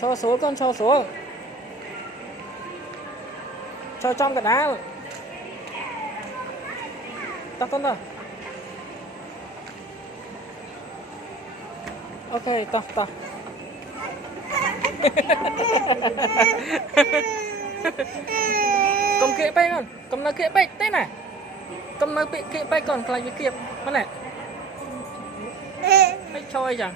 Cho xuống con, cho xuống. Cho trong cái đá. Tắt con rồi. Ok, tắt. Cầm kia bay con, cầm nó kia bay thế này. Cầm nó bị kia bay còn lại với kia. Con này. Hay chơi chẳng.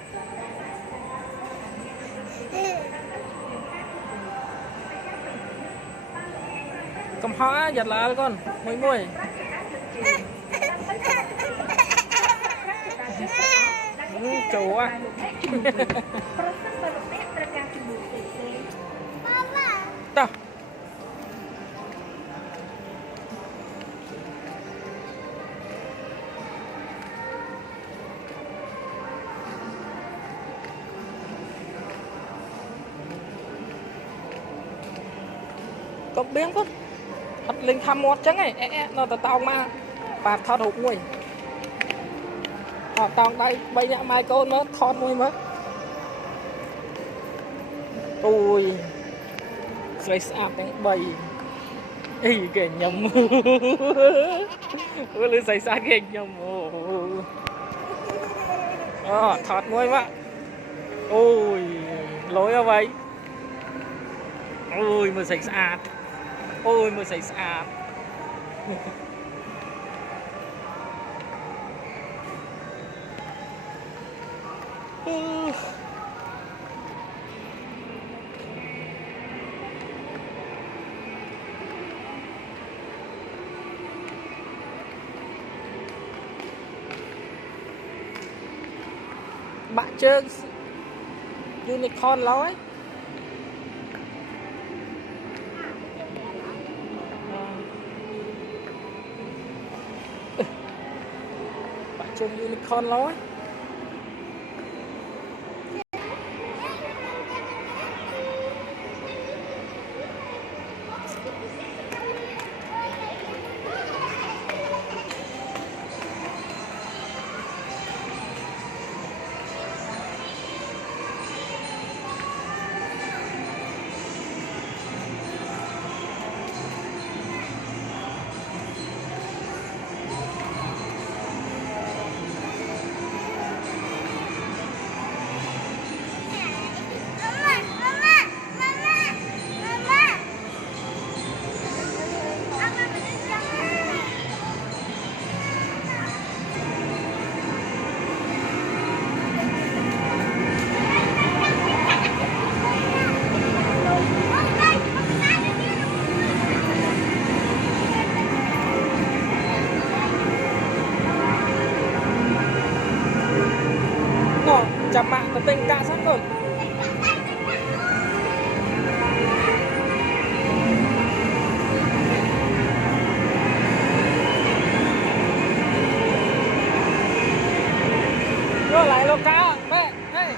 Cầm hóa giật là con, mùi. Chủ á. Đâu. Có biến quá. Hất linh thăm một chẳng này, nó tao mà bạc thọt hụt nguôi. Họ tao đây bây nhã mai cô nó thọt nguôi mất. Ôi sợi sạp đánh bầy. Ý kìa nhầm. Ôi sợi sạp kìa nhầm. Thọt nguôi mất. Ôi lối ở vậy. Ôi mà sợi sạp. Ôi mà sấy sạp. Bạn chơi unicorn lói. Trường unicorn lói. Chạm mạng có tình cả sẵn rồi. Rồi lại lô cá mẹ. Hey.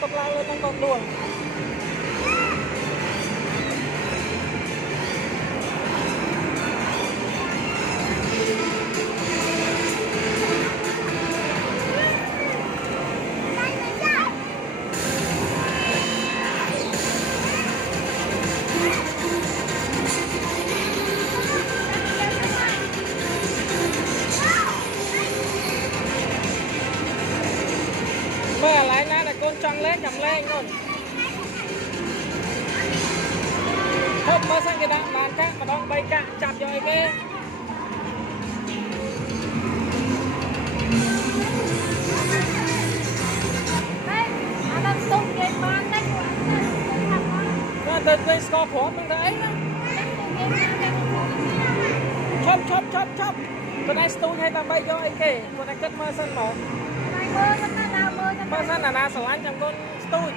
Tập lại lên con luôn. Mẹ lại nè là con trăng lên nhầm lên con. Hấp mơ sang cái đạn bàn các mà đong bay cạn chạm cho ai kia. Tôi score phổ mình thấy đó. Chop. Con này stui hay ta bay cho ai kia. Con này cất mơ sân một. Mơ sân là na sở anh trong con stui.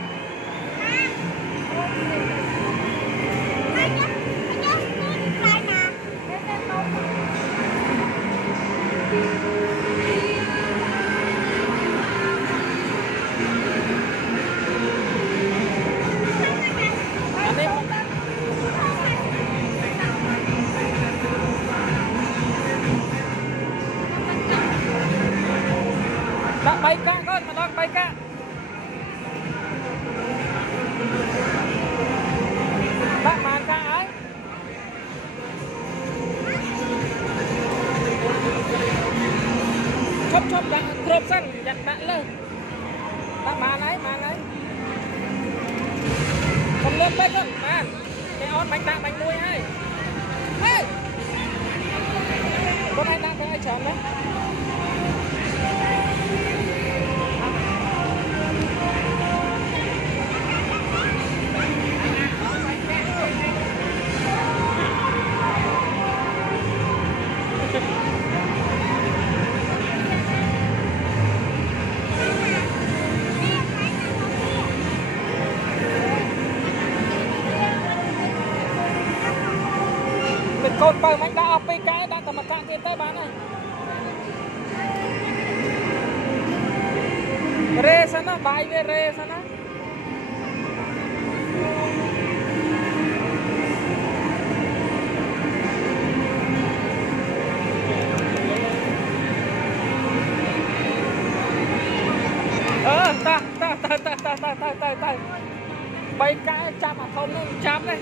បានគេអត់បាញ់ដាក់បាញ់មួយហើយហេគាត់ឲ្យដាក់ទៅឲ្យច្រើនណាកូនបើមិនដាក់អស់ពីកែដាក់តែមកកាក់គេទៅបានហើយរេសិនណាបាយវារេសិនណាទៅបីកែចាប់អាធំនោះចាប់នេះ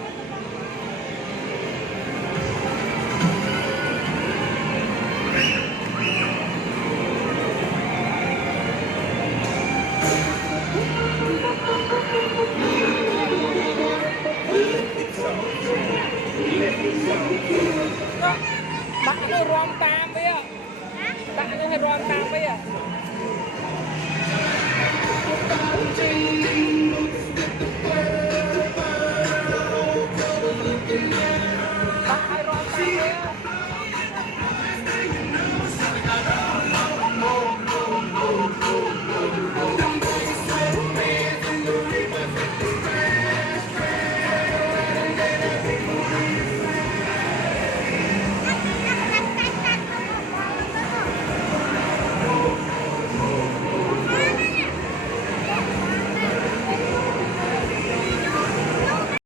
ដាក់នោះរំតាមវាដាក់នោះឲ្យរំតាមវា